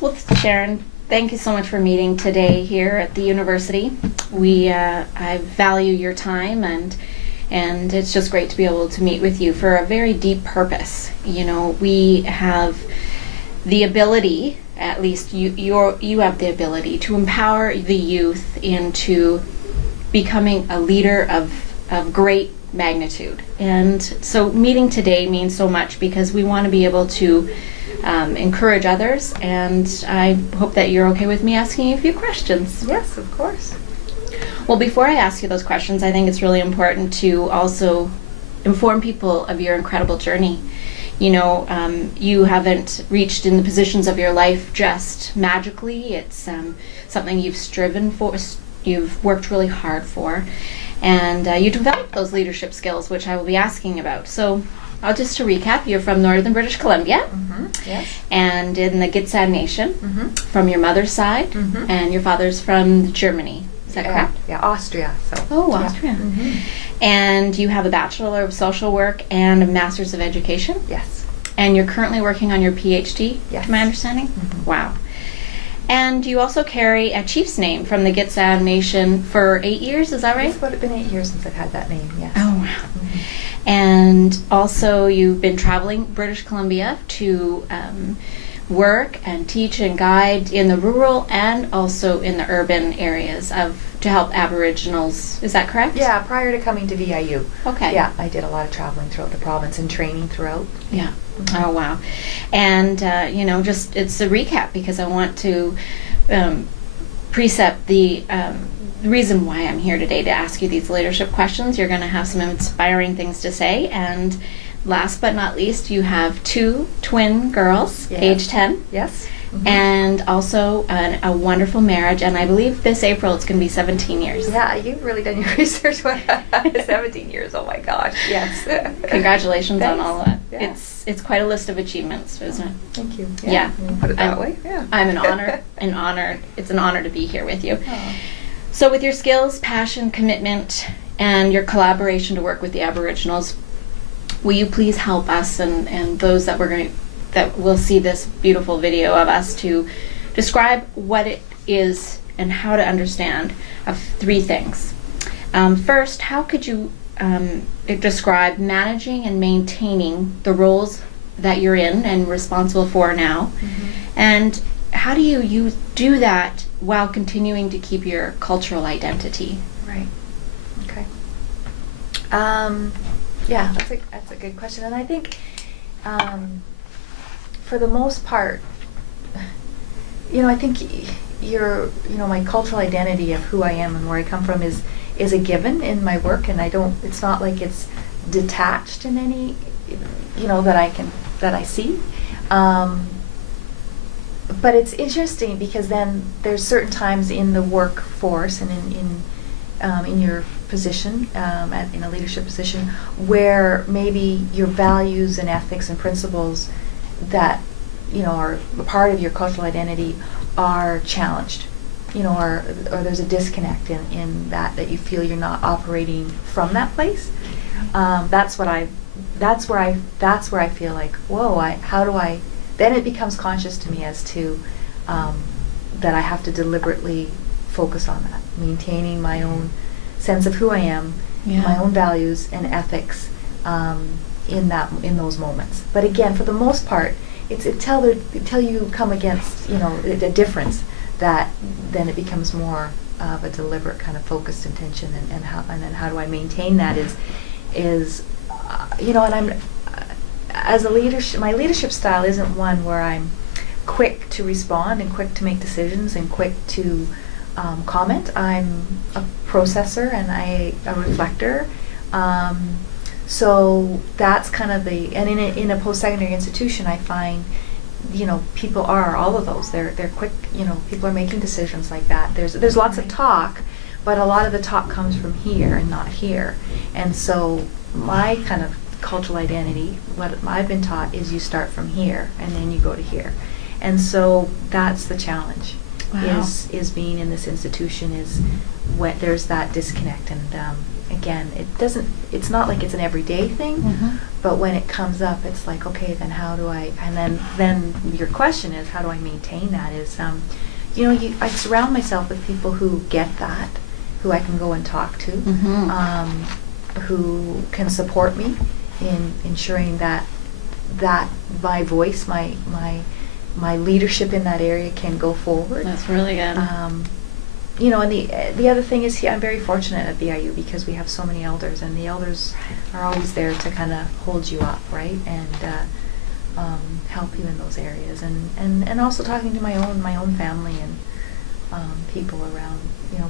Well, Sharon, thank you so much for meeting today here at the university. I value your time, and it's just great to be able to meet with you for a very deep purpose. You know, we have the ability, at least you have the ability to empower the youth into becoming a leader of great magnitude. And so meeting today means so much because we want to be able to encourage others, and I hope that you're okay with me asking you a few questions. Yes, of course. Well, before I ask you those questions, I think it's really important to also inform people of your incredible journey. You know, you haven't reached in the positions of your life just magically. It's something you've striven for, you've worked really hard for, and you developed those leadership skills, which I will be asking about. So, just to recap, you're from northern British Columbia, Yes. and in the Gitxsan Nation, from your mother's side, and your father's from Germany. Is that correct? Yeah, Austria. So. Oh, Austria. And you have a Bachelor of Social Work and a Master's of Education? Yes. And you're currently working on your PhD, Yes. to my understanding? Wow. And you also carry a chief's name from the Gitxsan Nation for 8 years, is that right? It's about been 8 years since I've had that name, yes. Oh, wow. And also you've been traveling British Columbia to work and teach and guide in the rural and also in the urban areas to help Aboriginals. Is that correct? Yeah, prior to coming to VIU. Okay. Yeah, I did a lot of traveling throughout the province and training throughout. Yeah. Oh, wow. And, you know, just it's a recap because I want to precept the reason why I'm here today to ask you these leadership questions. You're going to have some inspiring things to say. And last but not least, you have 2 twin girls, Yes. age 10. Yes. And also a wonderful marriage. And I believe this April it's going to be 17 years. Yeah, you've really done your research. 17 years, oh my gosh, yes. Congratulations on all of that. Yeah. It's quite a list of achievements, isn't it? Thank you. Yeah. You put it that I'm- way, yeah. I'm an honor. It's an honor to be here with you. Oh. So with your skills, passion, commitment, and your collaboration to work with the Aboriginals, will you please help us and those that will see this beautiful video of us to describe what it is and how to understand of 3 things. First, how could you describe managing and maintaining the roles that you're in and responsible for now? And how do you do that while continuing to keep your cultural identity? Right. Okay. Yeah, that's a good question, and I think for the most part, you know, I think my cultural identity of who I am and where I come from is a given in my work, and it's not like it's detached in any, you know, that I see. But it's interesting because then there's certain times in the workforce and in your position, in a leadership position, where maybe your values and ethics and principles that, you know, are a part of your cultural identity are challenged, you know, or there's a disconnect in that you feel you're not operating from that place. That's where I feel like, whoa, then it becomes conscious to me as to that I have to deliberately focus on that, maintaining my own sense of who I am, my own values and ethics in those moments. But again, for the most part, it's until you come against, you know, a difference, that then it becomes more of a deliberate kind of focused intention, and then how do I maintain that is you know, and I'm as a my leadership style isn't one where I'm quick to respond and quick to make decisions and quick to comment. I'm a processor and a reflector. So that's kind of and in a post-secondary institution, I find, you know, people are all of those. They're quick. You know, people are making decisions like that. There's lots of talk, but a lot of the talk comes from here and not here. And so my kind of cultural identity, what I've been taught, is you start from here and then you go to here. And so that's the challenge. Wow. Is being in this institution is when there's that disconnect, and again, it's not like it's an everyday thing, Mhm. but when it comes up, it's like, okay, then how do I, and then your question is, how do I maintain that, is, I surround myself with people who get that, who I can go and talk to, Mhm. who can support me in ensuring that my voice, my leadership in that area can go forward. That's really good. And the other thing is, I'm very fortunate at BIU because we have so many elders, and the elders are always there to kind of hold you up, right, and help you in those areas, and also talking to my own family and people around,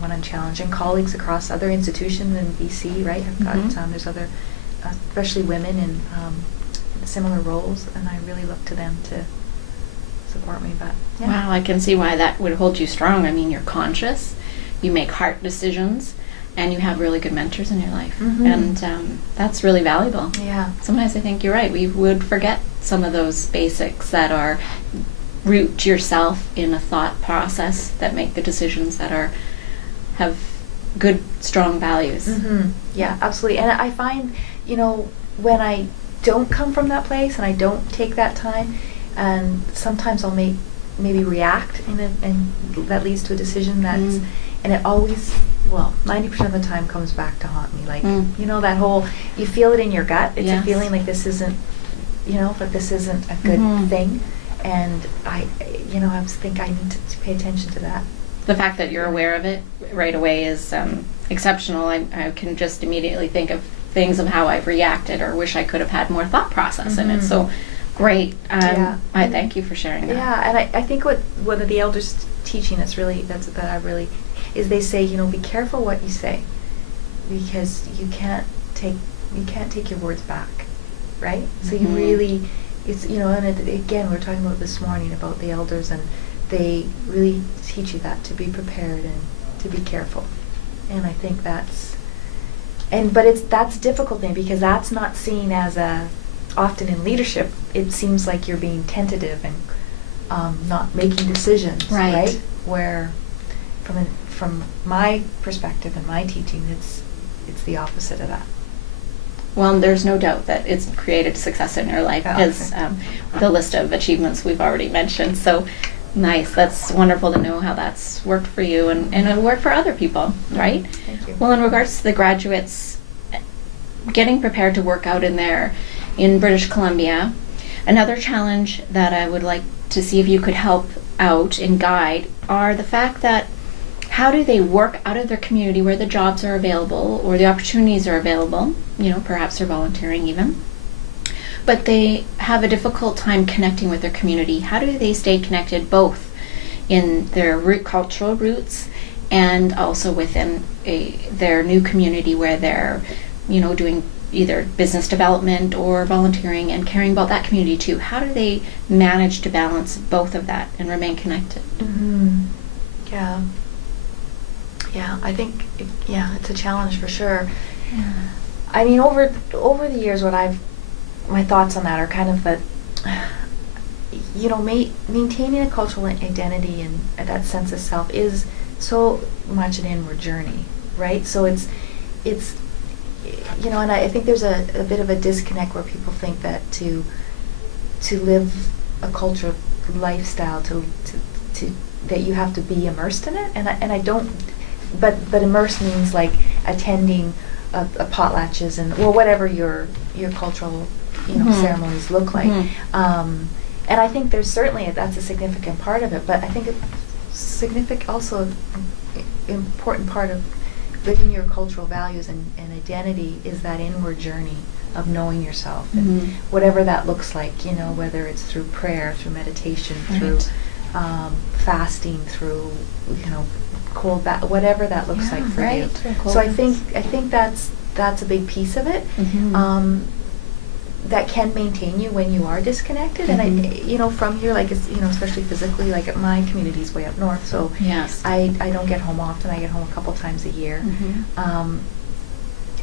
when I'm challenged, and colleagues across other institutions in BC, right? I've got Mhm. there's other, especially women in similar roles, and I really look to them to support me. But yeah. Wow, I can see why that would hold you strong. I mean, you're conscious, you make hard decisions, and you have really good mentors in your life. Mhm. And that's really valuable. Yeah. Sometimes I think you're right. We would forget some of those basics that are root yourself in a thought process that make the decisions that have good, strong values. Mm-hmm. Yeah, absolutely. And I find, when I don't come from that place and I don't take that time, and sometimes I'll maybe react and that leads to a decision that's, and it always, 90% of the time comes back to haunt me. Like, that whole, you feel it in your gut. It's Yes. a feeling like this isn't, that this isn't a good thing. And I think I need to pay attention to that. The fact that you're aware of it right away is exceptional. I can just immediately think of things of how I've reacted or wish I could have had more thought process in it. So great. Yeah. I thank you for sharing that. Yeah, and I think what one of the elders teaching that I really is, they say, be careful what you say, because you can't take your words back, right? So you really, it's, again, we were talking about this morning about the elders, and they really teach you that, to be prepared and to be careful. And I think that's a difficult thing, because that's not seen as often in leadership, it seems like you're being tentative and not making decisions, right? Where from my perspective and my teaching, it's the opposite of that. Well, there's no doubt that it's created success in your life, because the list of achievements we've already mentioned. So nice. That's wonderful to know how that's worked for you and it'll work for other people, right? Thank you. Well, in regards to the graduates getting prepared to work out in British Columbia, another challenge that I would like to see if you could help out and guide are the fact that how do they work out of their community where the jobs are available or the opportunities are available, perhaps they're volunteering even, but they have a difficult time connecting with their community. How do they stay connected both in their cultural roots and also within their new community where they're, doing either business development or volunteering and caring about that community too? How do they manage to balance both of that and remain connected? Mm-hmm. Yeah. Yeah, I think, it's a challenge for sure. Yeah. I mean, over the years, my thoughts on that are kind of that, maintaining a cultural identity and that sense of self is so much an inward journey, right? So it's, and I think there's a bit of a disconnect where people think that to live a culture lifestyle, to that you have to be immersed in it, and I don't. But immerse means like attending a potlatches or whatever your cultural ceremonies look like. And I think there's certainly that's a significant part of it. But I think also important part of living your cultural values and identity is that inward journey of knowing yourself, and whatever that looks like. Whether it's through prayer, through meditation, through fasting, through cold bath, whatever that looks like for you. So I think that's a big piece of it. That can maintain you when you are disconnected, and from here, like especially physically, like my community's way up north, so yes, I don't get home often. I get home a couple times a year,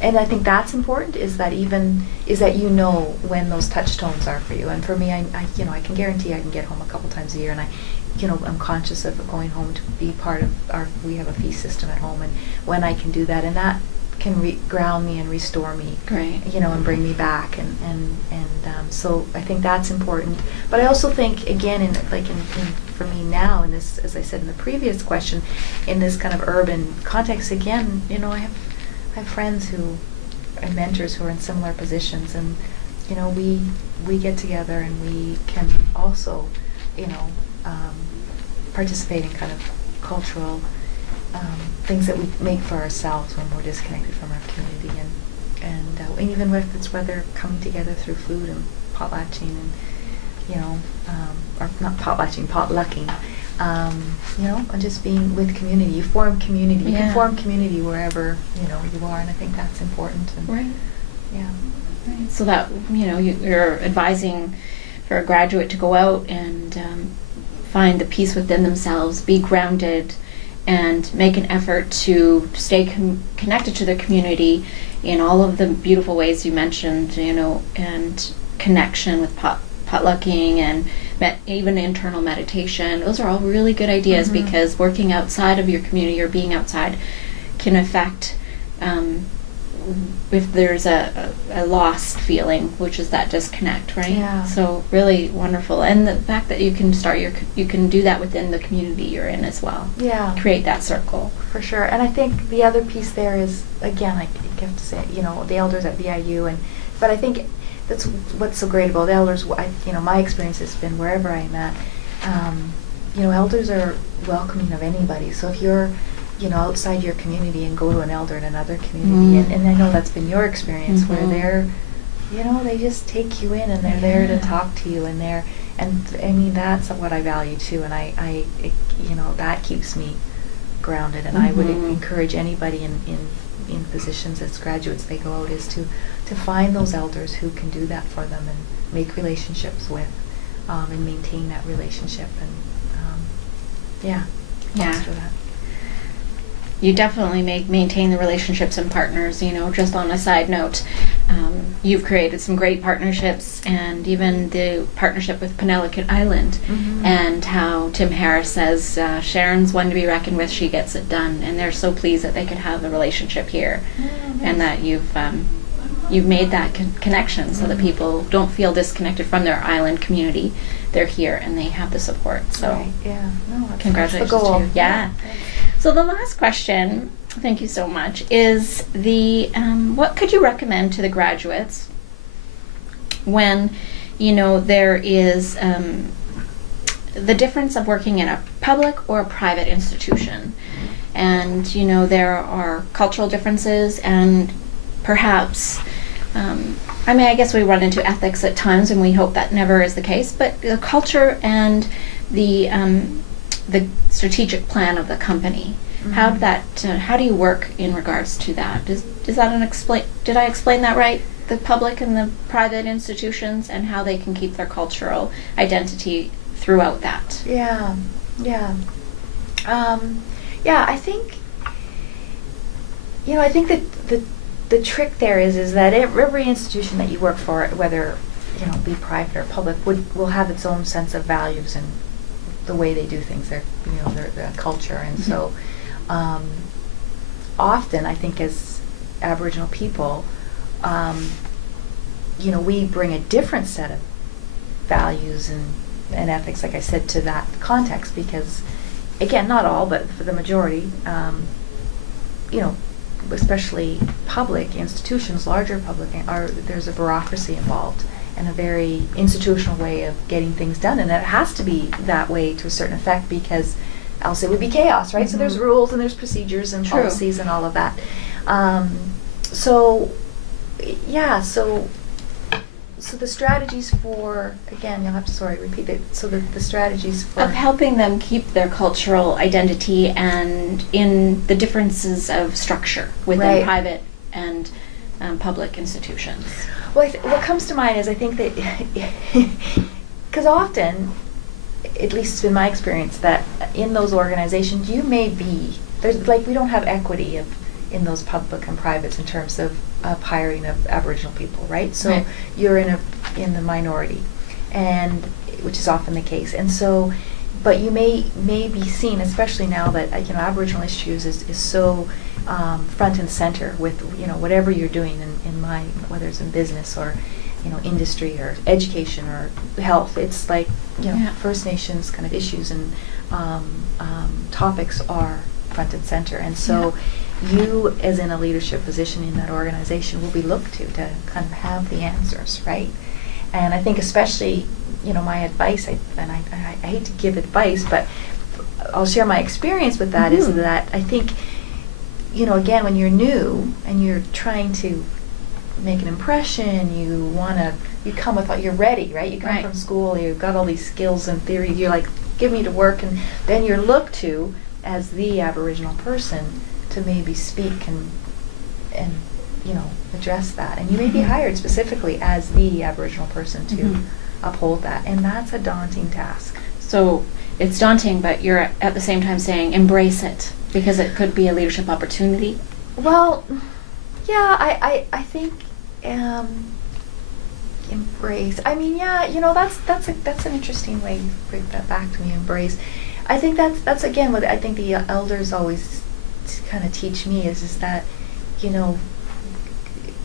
and I think that's important. Is that when those touchstones are for you, and for me, I can guarantee I can get home a couple times a year, and I'm conscious of going home to be part of we have a feast system at home, and when I can do that, and that can ground me and restore me. Great. And bring me back, and so I think that's important. But I also think, again, for me now, in this, as I said in the previous question, in this kind of urban context, again, I have friends and mentors who are in similar positions, and we get together and we can also, participate in kind of cultural things that we make for ourselves when we're disconnected from our community, and even whether coming together through food and potlatching, and or not potlatching, potlucking, and just being with community. You form community. You can form community wherever you are, and I think that's important. And right. Yeah. Right. So that you're advising for a graduate to go out and find the peace within themselves, be grounded, and make an effort to stay connected to their community in all of the beautiful ways you mentioned, and connection with potlucking and even internal meditation. Those are all really good ideas, Mm-hmm. because working outside of your community or being outside can affect if there's a lost feeling, which is that disconnect, right? Yeah. So really wonderful, and the fact that you can you can do that within the community you're in as well. Yeah. Create that circle. For sure. And I think the other piece there is, again, I have to say, the elders at BIU, but I think that's what's so great about the elders. My experience has been wherever I'm at, elders are welcoming of anybody. So if you're outside your community and go to an elder in another community, and I know that's been your experience, where they're, they just take you in, and they're there to talk to you, and I mean, that's what I value too, and I that keeps me grounded, and I would encourage anybody in positions as graduates, they go out, is to find those elders who can do that for them and make relationships with, and maintain that relationship, and foster that. You definitely maintain the relationships and partners. Just on a side note, you've created some great partnerships, and even the partnership with Penellicut Island, and how Tim Harris says, Sharon's one to be reckoned with, she gets it done, and they're so pleased that they could have a relationship here, and that you've made that connection, so that people don't feel disconnected from their island community. They're here and they have the support. So right. Yeah. No, congratulations that's the goal. to you. Yeah. So the last question, thank you so much, is what could you recommend to the graduates when, there is the difference of working in a public or a private institution, and there are cultural differences, and perhaps I guess we run into ethics at times, and we hope that never is the case, but the culture and the strategic plan of the company. How do you work in regards to that? Is that did I explain that right? The public and the private institutions, and how they can keep their cultural identity throughout that. Yeah. I think that the trick there is that every institution that you work for, whether be private or public, will have its own sense of values and the way they do things, their culture, and so often I think as Aboriginal people, we bring a different set of values and ethics, like I said, to that context, because again, not all, but for the majority, especially public institutions, larger public, there's a bureaucracy involved and a very institutional way of getting things done, and it has to be that way to a certain effect, because else it would be chaos, right? So there's rules and there's procedures and policies and all of that. So the strategies for, again, you'll have to repeat it. So the strategies for of helping them keep their cultural identity and in the differences of structure within private and public institutions. Well, what comes to mind is, I think that because often, at least it's been my experience, that in those organizations you may be we don't have equity in those public and privates in terms of hiring of Aboriginal people, right? So you're in the minority, and which is often the case, and so, but you may be seen, especially now that Aboriginal issues is so front and center with, whatever you're doing whether it's in business or, industry or education or health. It's like, First Nations kind of issues and topics are front and center. And so you, as in a leadership position in that organization, will be looked to kind of have the answers, right? And I think especially, my advice, I hate to give advice, but I'll share my experience with that, is that I think, again, when you're new and you're trying to make an impression, you come with, you're ready, right? You come from school, you've got all these skills and theory, you're like, give me to work, and then you're looked to as the Aboriginal person to maybe speak and address that. And you may be hired specifically as the Aboriginal person to uphold that, and that's a daunting task. So it's daunting, but you're at the same time saying embrace it, because it could be a leadership opportunity. Well, yeah, I think embrace. I mean, that's an interesting way you bring that back to me. Embrace. I think that's again what I think the elders always kind of teach me is that,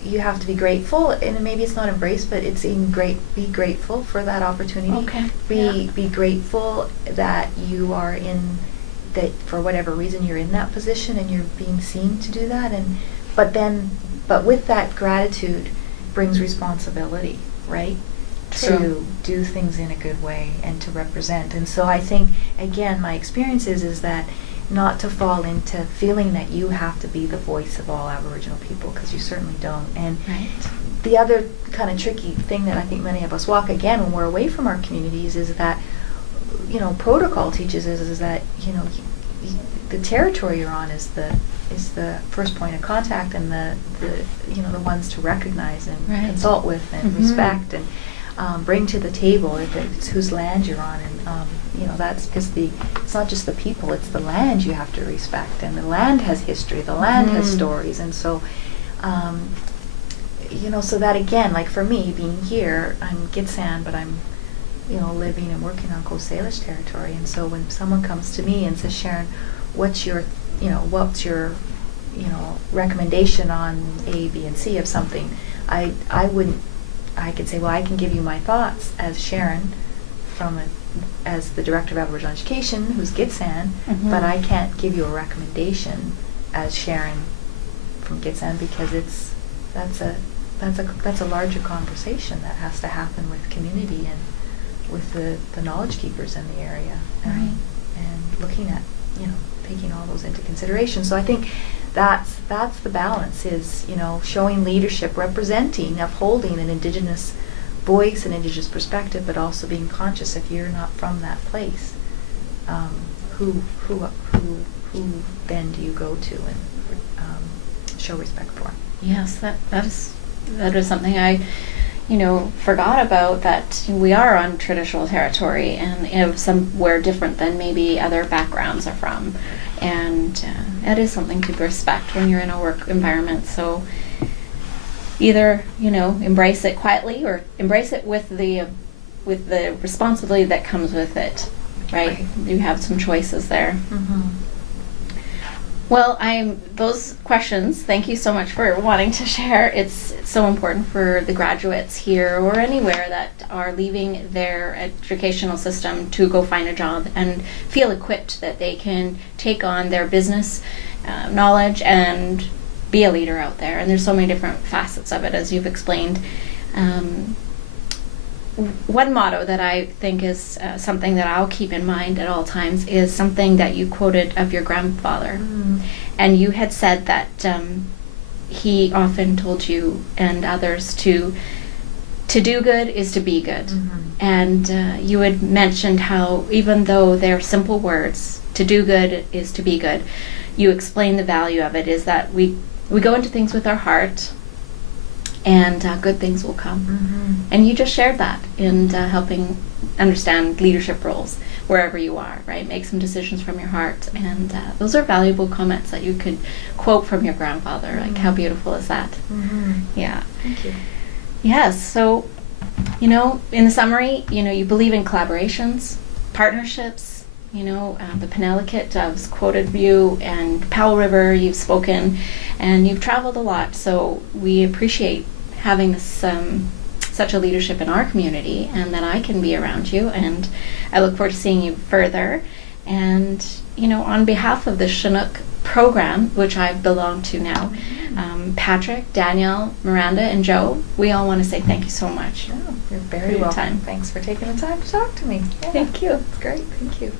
you have to be grateful, and maybe it's not embrace, but it's be grateful for that opportunity. Okay. Be grateful that you are in that, for whatever reason you're in that position and you're being seen to do that, but with that gratitude brings responsibility, right? True. To do things in a good way and to represent. And so I think, again, my experience is that not to fall into feeling that you have to be the voice of all Aboriginal people, because you certainly don't. And the other kind of tricky thing that I think many of us walk, again, when we're away from our communities, is that, protocol teaches us is that, the territory you're on is the first point of contact, and the ones to recognize and consult with and respect and bring to the table if it's whose land you're on. And that's because it's not just the people, it's the land you have to respect, and the land has history, the land has stories. And so so that, again, like for me being here, I'm Gitxsan, but I'm living and working on Coast Salish territory. And so when someone comes to me and says, Sharon, what's your recommendation on A, B, and C of something, I could say, well, I can give you my thoughts as Sharon, as the Director of Aboriginal Education, who's Gitxsan, but I can't give you a recommendation as Sharon from Gitxsan, because that's a larger conversation that has to happen with community and with the knowledge keepers in the area, and looking at taking all those into consideration. So I think that's the balance, is showing leadership, representing, upholding an Indigenous voice, an Indigenous perspective, but also being conscious, if you're not from that place, who then do you go to and show respect for? Yes, that is something I forgot about, that we are on traditional territory and somewhere different than maybe other backgrounds are from. And it is something to respect when you're in a work environment. So either, embrace it quietly or embrace it with the responsibility that comes with it, right? You have some choices there. Well, those questions, thank you so much for wanting to share. It's so important for the graduates here or anywhere that are leaving their educational system to go find a job and feel equipped that they can take on their business knowledge and be a leader out there. And there's so many different facets of it, as you've explained. One motto that I think is something that I'll keep in mind at all times is something that you quoted of your grandfather. And you had said that he often told you and others to do good is to be good. And you had mentioned how, even though they're simple words, to do good is to be good, you explained the value of it is that we go into things with our heart, and good things will come. And you just shared that in helping understand leadership roles wherever you are, right? Make some decisions from your heart. And those are valuable comments that you could quote from your grandfather. Like, how beautiful is that? Yeah. Thank you. Yes. So, in the summary, you believe in collaborations, partnerships, The Penelakut Doves quoted you, and Powell River, you've spoken, and you've traveled a lot. So we appreciate having this such a leadership in our community, and that I can be around you. And I look forward to seeing you further. And on behalf of the Chinook program, which I belong to now, Patrick, Danielle, Miranda, and Joe, we all want to say thank you so much. Oh, you're for very your welcome. time. Thanks for taking the time to talk to me. Yeah. Thank you. It's great. Thank you.